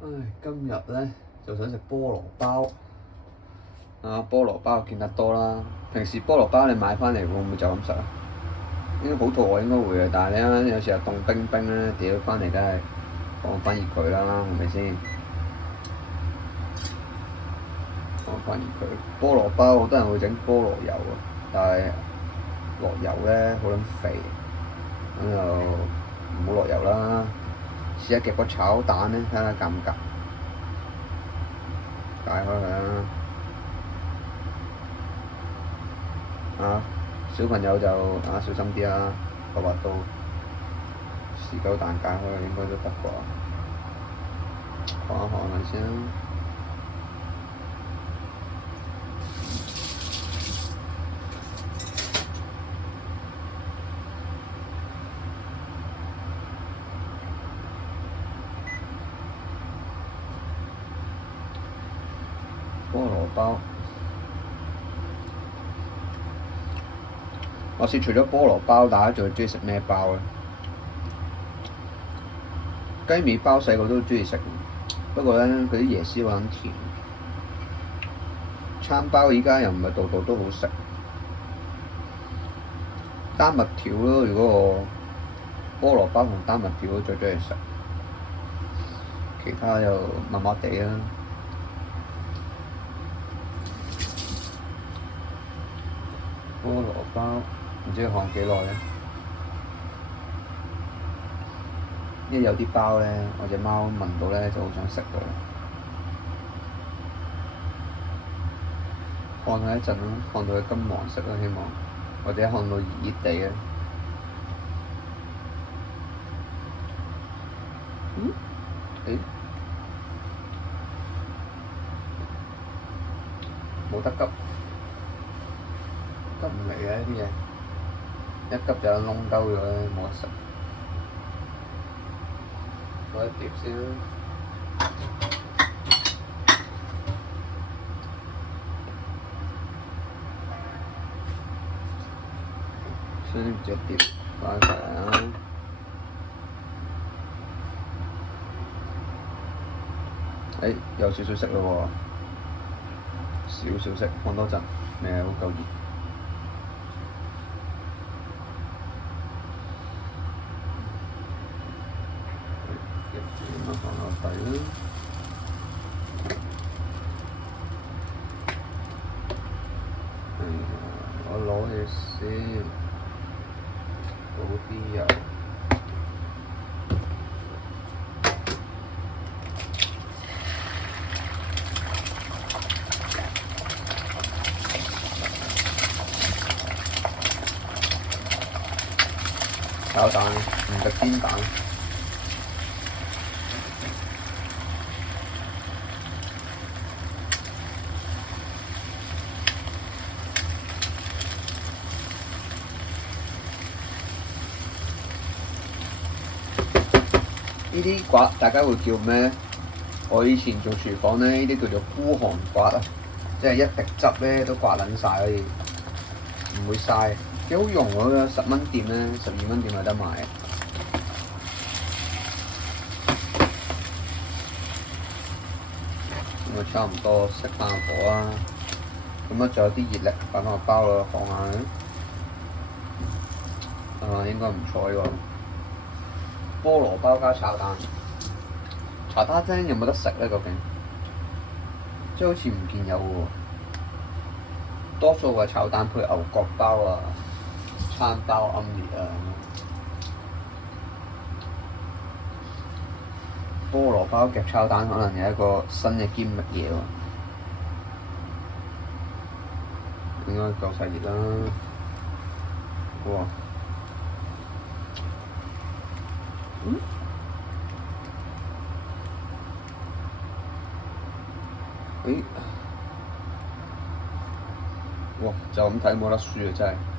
今日咧就想食菠蘿包。菠蘿包見得多啦。平時菠蘿包你買翻嚟會唔會就咁食啊？應該好肚餓應該會嘅，但係咧有時候凍冰冰咧，屌翻嚟梗係放翻熱佢啦，係咪先？放翻熱佢。菠蘿包好多人會整菠蘿油啊，但係落油咧好撚肥，咁就唔好落油啦。試下夾個炒蛋咧，睇下夾唔夾？解開佢啦。小朋友就小心啲啦，個滑刀士久蛋解開應該都得啩，看一看佢先。菠蘿包，我試除咗菠蘿包，大家仲中意食咩包咧？雞尾包細個都中意食，不過咧佢啲椰絲好撚甜。餐包依家又唔係度度都好食，丹麥條咯。如果我菠蘿包同丹麥條我最中意食，其他又麻麻地啦。菠蘿包唔知要看幾耐咧？一有啲包咧，我隻貓聞到咧就好想食佢。看佢一陣啦，看到佢金黃色啦，希望或者看到熱熱地嘅。冇得急，急唔嚟嘅呢啲嘢，一急就有窿鳩咗咧，冇得食。攞一碟先啦。先隻碟擺上嚟啦。有少少色咯喎，少少色，放多陣，未係好夠熱。咁啊，放落底啦。我攞起先，倒啲油。炒蛋唔得煎蛋。呢啲刮大家會叫咩？我以前做廚房咧，呢啲叫做孤寒刮啊，即係一滴汁咧都刮撚晒，可以唔會嘥，幾好用喎！10蚊店咧，12蚊店有得賣。咁啊，差唔多熄翻個火啦。咁啊，仲有啲熱力，擺翻個包落去放下佢。應該唔錯呢個。菠蘿包加炒蛋，茶餐廳有冇得食咧？究竟？即係好似唔見有喎。多數係炒蛋配牛角包啊、餐包、奄列啊。菠蘿包夾炒蛋可能有一個新嘅兼乜嘢喎。應該夠晒熱啦。哇！哇！就咁睇冇得輸啊！真係〜